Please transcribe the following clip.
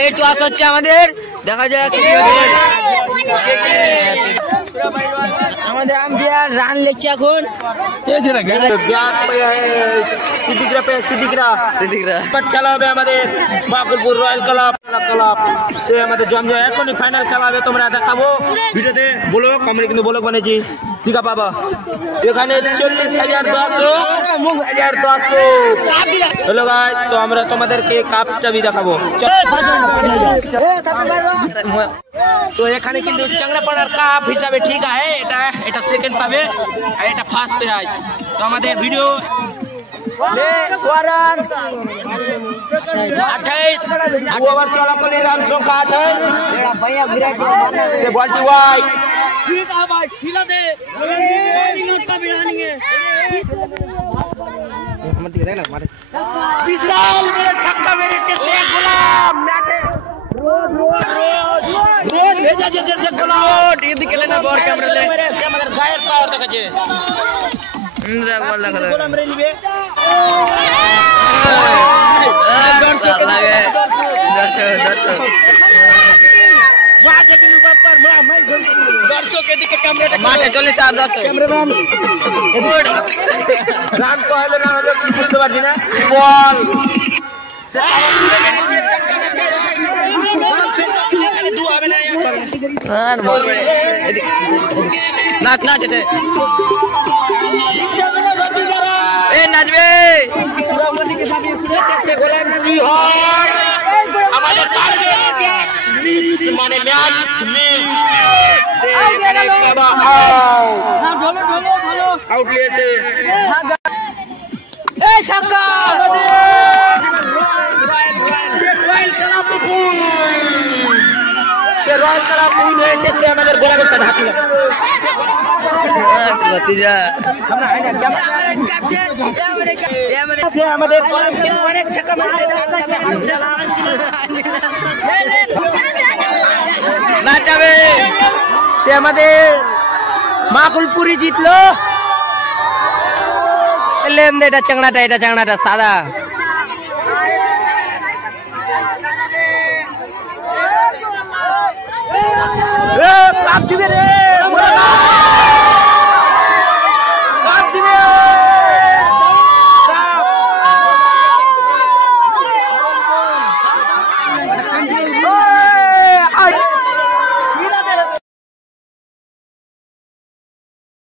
এই টস হচ্ছে আমাদের, দেখা যাক আমাদের আম্পায়ার রান লেগছে এখন। খেলা হবে আমাদের বাকুলপুর রয়্যাল ক্লাব সে আমাদের জমজম এখনই ফাইনাল খেলা হবে, তোমরা দেখাবো ভিডিওতে। বলো আমরা কিন্তু বলো বানিয়েছি টিকা পাবা এখানে 40,000 হ্যালো ভাই, তো আমরা তোমাদেরকে কাপ চাবি দেখাবো। তো এখানে কিন্তু চাংড়াপাড়ার কাপ হিসাবে ঠিক আছে, এটা সেকেন্ড পাবে আর এটা ফার্স্ট প্রাইজ। তো আমাদের ভিডিও 28 ওভার চলাকালীন রান সংখ্যা 28 বলটি ওয়াই বিশাল বড় ছক্কা মেরেছে সে গোলাম ম্যাটে রোড ভেজা যেছে গোলাম এদিকে লেনা বল ক্যামেরা লে মেরেছে আমাদের গায়ের পাওয়ার দেখাচ্ছে ইন্দ্রা বল দেখা দাও গোলাম রে নিবে দর্শক লাগে দর্শক মাঠে কিন্তু বাম্পার মাই দর্শক এদিকে ক্যামেরাটা মাঠে চলে আর দর্শক ক্যামেরাম্যান গুড রান তো হলো না হলো কি বুঝতে পারছি না বল এখানে দু হবে না আর বল নাচ নাচ এটা এ নাচবে পুরামতিকে সাথে ছুটেছে গোলাম কি হয় আমাদের টার্গেট মানে ম্যাচ মিস আউট লিয়েছে এই ছক্কা রয়্যাল ক্লাব উইন হয়েছে আমাদের গোলামের সাথে হাত মিলায় আমাদের অনেক ছক্কা না যাবে সে আমাদের মাকুলপুরি জিতলো। এটা চাংড়াটা সাদা দিবে রে